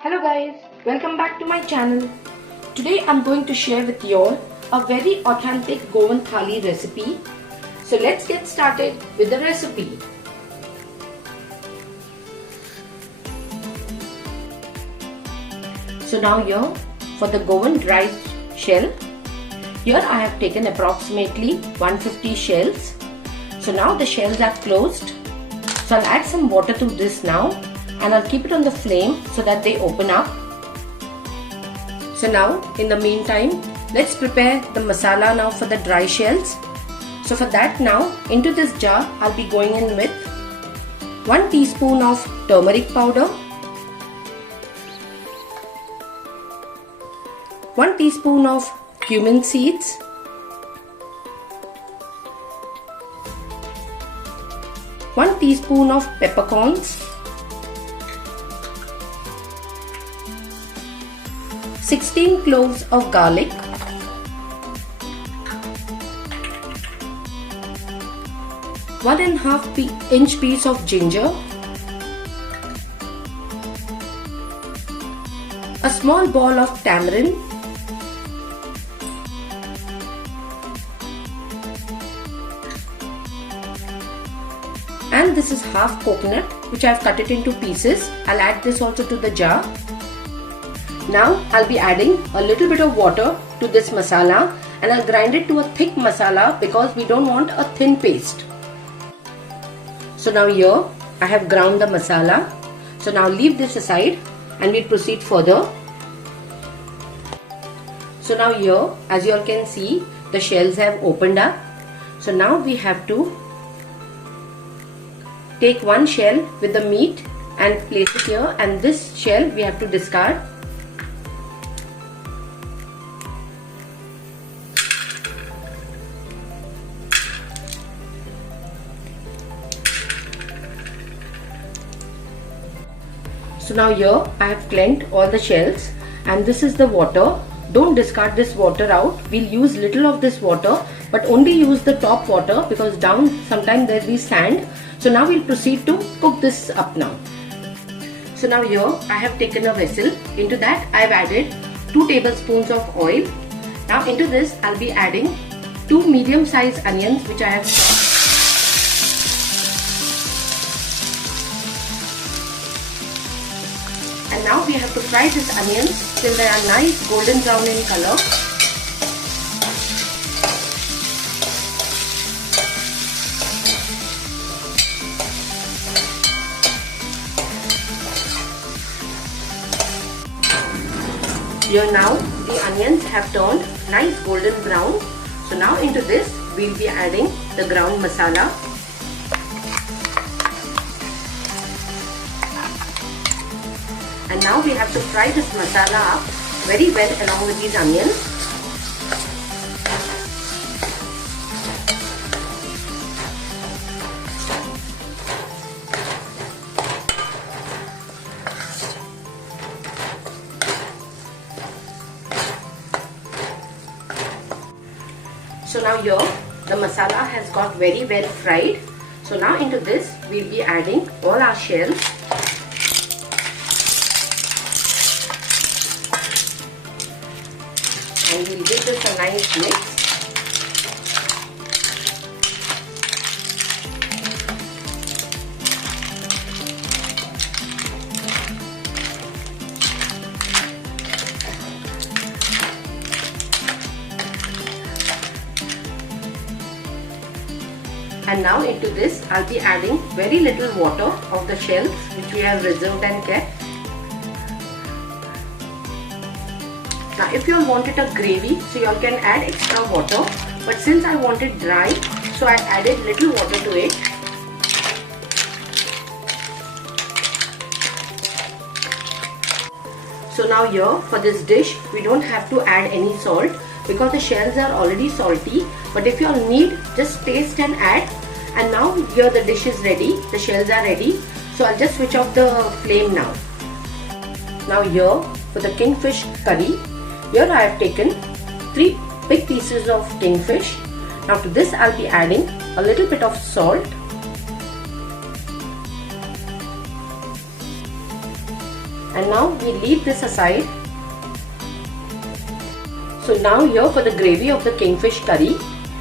Hello guys, welcome back to my channel. Today I'm going to share with you all a very authentic Goan Thali recipe. So let's get started with the recipe. So now here for the Goan dry shell, here I have taken approximately 150 shells. So now the shells are closed. So I'll add some water to this now and I'll keep it on the flame so that they open up. So now in the meantime, let's prepare the masala now for the dry shells. So for that now, into this jar I'll be going in with 1 teaspoon of turmeric powder, 1 teaspoon of cumin seeds, 1 teaspoon of peppercorns, 16 cloves of garlic, 1.5 inch piece of ginger, a small ball of tamarind, and this is half coconut which I have cut it into pieces. I'll add this also to the jar. Now I'll be adding a little bit of water to this masala and I'll grind it to a thick masala because we don't want a thin paste. So now here I have ground the masala. So now leave this aside and we'll proceed further. So now here, as you all can see, the shells have opened up. So now we have to take one shell with the meat and place it here, and this shell we have to discard. So now here I have cleaned all the shells and this is the water. Don't discard this water out. We'll use little of this water but only use the top water because down sometimes there will be sand. So now we'll proceed to cook this up now. So now here I have taken a vessel. Into that I have added 2 tablespoons of oil. Now into this I'll be adding 2 medium sized onions which I have chopped. And now we have to fry these onions till they are nice golden brown in color. Here now the onions have turned nice golden brown. So now into this we'll be adding the ground masala. And now we have to fry this masala up very well along with these onions. So now here the masala has got very well fried. So now into this we'll be adding all our shells. And we'll give this a nice mix. And now into this I'll be adding very little water of the shells which we have reserved and kept. Now if you all wanted a gravy, so you all can add extra water, but since I want it dry, so I added little water to it. So now here for this dish we don't have to add any salt because the shells are already salty, but if you all need, just taste and add. And now here the dish is ready, the shells are ready, so I'll just switch off the flame now. Now here for the kingfish curry, here I have taken 3 big pieces of kingfish. Now to this I'll be adding a little bit of salt, And now we leave this aside. So now here for the gravy of the kingfish curry,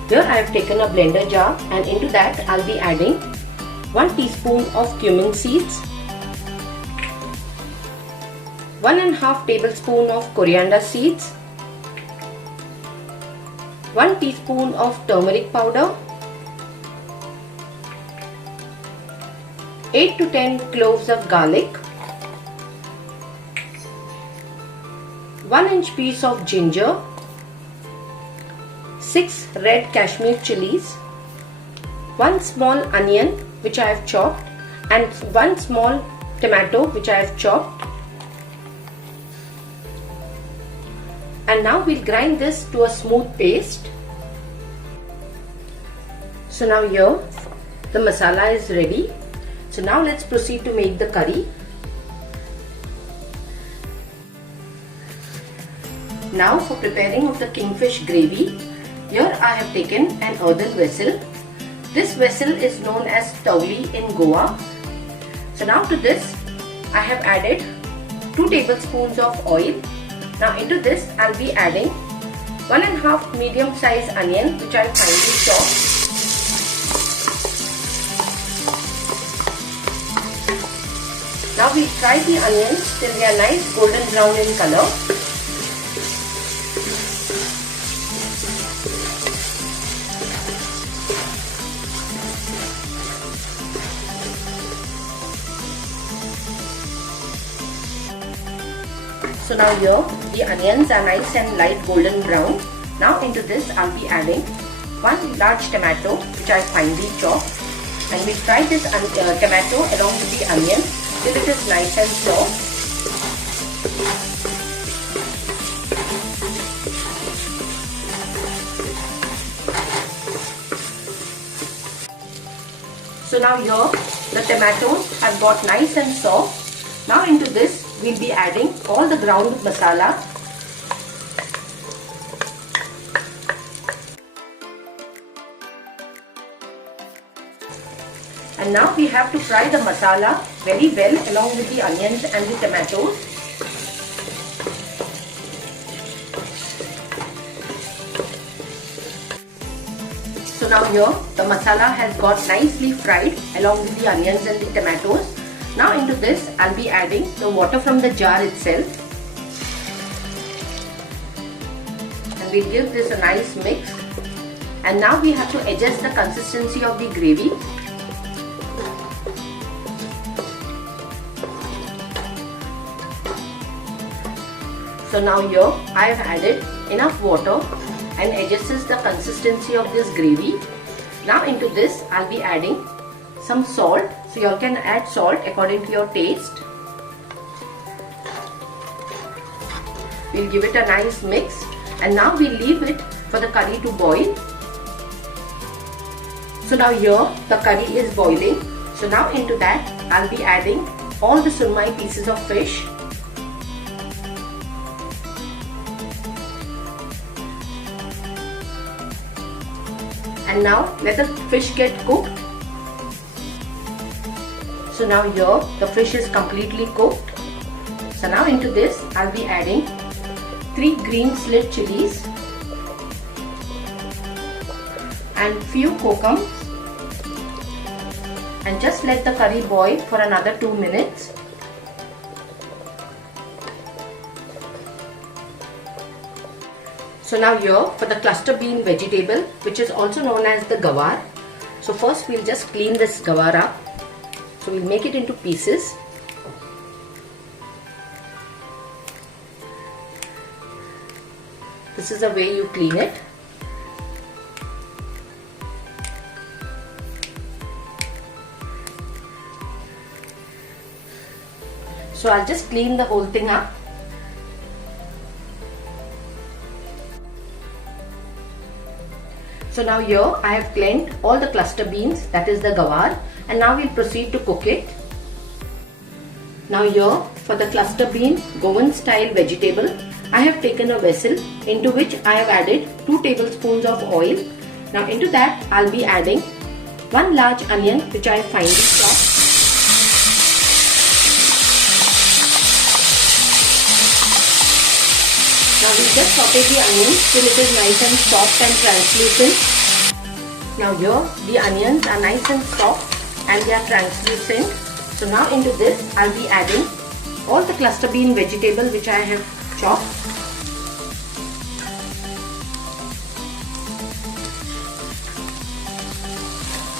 here I have taken a blender jar, and into that I'll be adding 1 teaspoon of cumin seeds, 1½ tablespoon of coriander seeds, 1 teaspoon of turmeric powder, 8 to 10 cloves of garlic, 1-inch piece of ginger, 6 red Kashmir chilies, 1 small onion which I have chopped, and 1 small tomato which I have chopped. And now we'll grind this to a smooth paste. So now here the masala is ready. So now let's proceed to make the curry. Now for preparing of the kingfish gravy, here I have taken an earthen vessel. This vessel is known as Thali in Goa. So now to this I have added 2 tablespoons of oil. Now into this I'll be adding 1½ medium size onion which I finely chopped. Now we'll fry the onions till they are nice golden brown in color. So now here the onions are nice and light golden brown. Now into this I'll be adding 1 large tomato which I finely chopped, and we fry this tomato along with the onion till it is nice and soft. So now here the tomatoes have got nice and soft. Now into this we'll be adding all the ground masala. And now we have to fry the masala very well along with the onions and the tomatoes. So now here the masala has got nicely fried along with the onions and the tomatoes. Now into this I'll be adding the water from the jar itself, and we'll give this a nice mix. And now we have to adjust the consistency of the gravy. So now here I have added enough water and adjusts the consistency of this gravy. Now into this I'll be adding some salt. So you all can add salt according to your taste. We'll give it a nice mix, and now we'll leave it for the curry to boil. So now here the curry is boiling. So now into that I'll be adding all the surmai pieces of fish. And now let the fish get cooked. So now here the fish is completely cooked. So now into this I'll be adding 3 green slit chilies and few kokum, and just let the curry boil for another 2 minutes. So now here for the cluster bean vegetable, which is also known as the gawar. So first we'll just clean this gawar up. So we'll make it into pieces. This is the way you clean it. So I'll just clean the whole thing up. So now here I have cleaned all the cluster beans, that is the gawar, and now we'll proceed to cook it. Now here for the cluster bean Goan style vegetable, I have taken a vessel into which I have added 2 tablespoons of oil. Now into that I'll be adding 1 large onion which I have finely chopped. we just saute the onions till it is nice and soft and translucent. Now here the onions are nice and soft and they are translucent. So now into this I'll be adding all the cluster bean vegetable which I have chopped.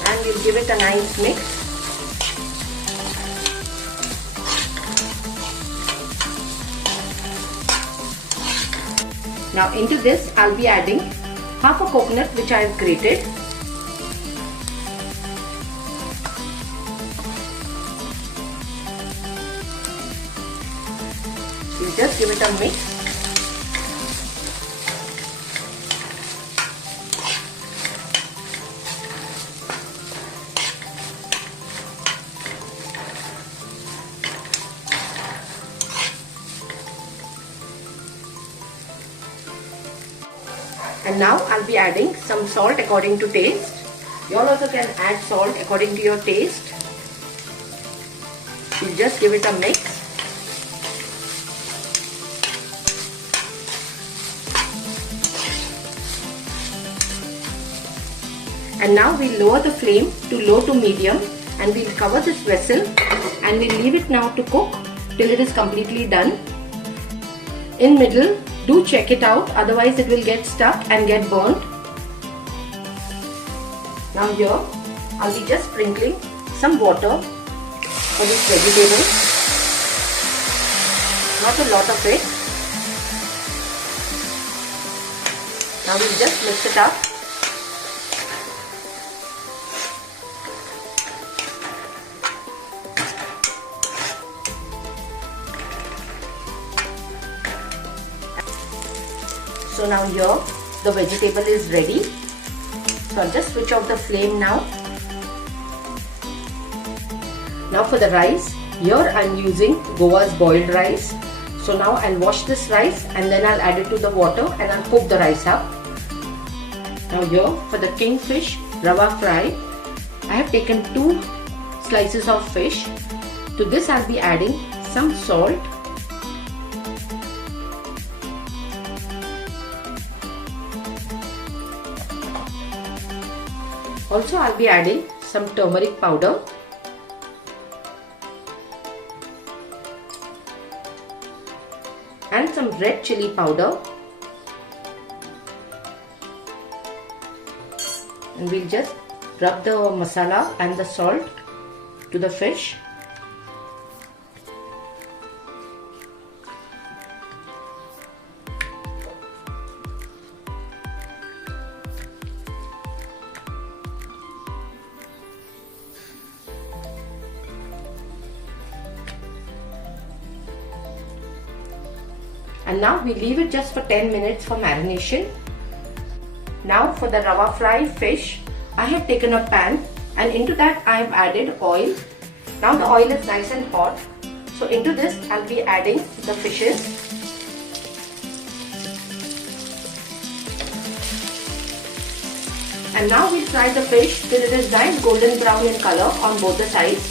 And we'll give it a nice mix. Now into this I'll be adding half a coconut which I have grated. We'll just give it a mix. And now I'll be adding some salt according to taste. You all also can add salt according to your taste. We'll just give it a mix. And now we'll lower the flame to low to medium and we'll cover this vessel and we'll leave it now to cook till it is completely done. In middle, do check it out, otherwise it will get stuck and get burnt. Now here, I'll be just sprinkling some water for this vegetable. Not a lot of it. Now we'll just mix it up. So now here the vegetable is ready. So I'll just switch off the flame now. Now for the rice, here I'm using Goa's boiled rice. So now I'll wash this rice and then I'll add it to the water and I'll cook the rice up. Now here for the kingfish rava fry, I have taken 2 slices of fish. To this I'll be adding some salt. Also I'll be adding some turmeric powder. And some red chili powder. And we'll just rub the masala and the salt to the fish. And now we leave it just for 10 minutes for marination. Now for the rava fry fish, I have taken a pan and into that I have added oil. Now the oil is nice and hot. So into this I'll be adding the fishes. And now we fry the fish till it is nice golden brown in color on both the sides.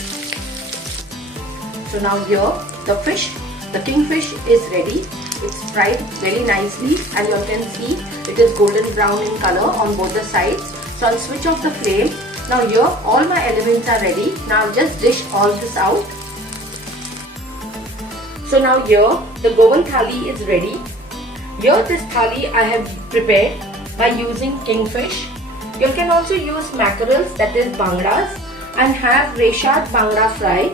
So now here the kingfish is ready. It's fried very nicely and you can see it is golden brown in color on both the sides. So I'll switch off the flame. Now here all my elements are ready. Now I'll just dish all this out. So now here the Goan thali is ready. Here this thali I have prepared by using kingfish. You can also use mackerels, that is banglas, and have reshad bangla fry.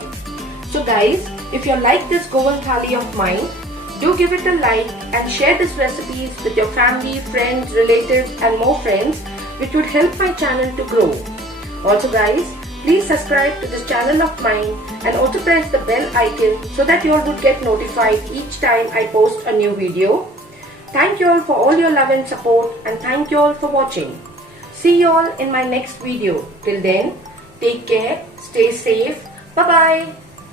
So guys, if you like this Goan thali of mine, do give it a like and share this recipes with your family, friends, relatives and more friends, which would help my channel to grow. Also guys, please subscribe to this channel of mine and also press the bell icon so that you all would get notified each time I post a new video. Thank you all for all your love and support and thank you all for watching. See you all in my next video. Till then, take care, stay safe, bye bye.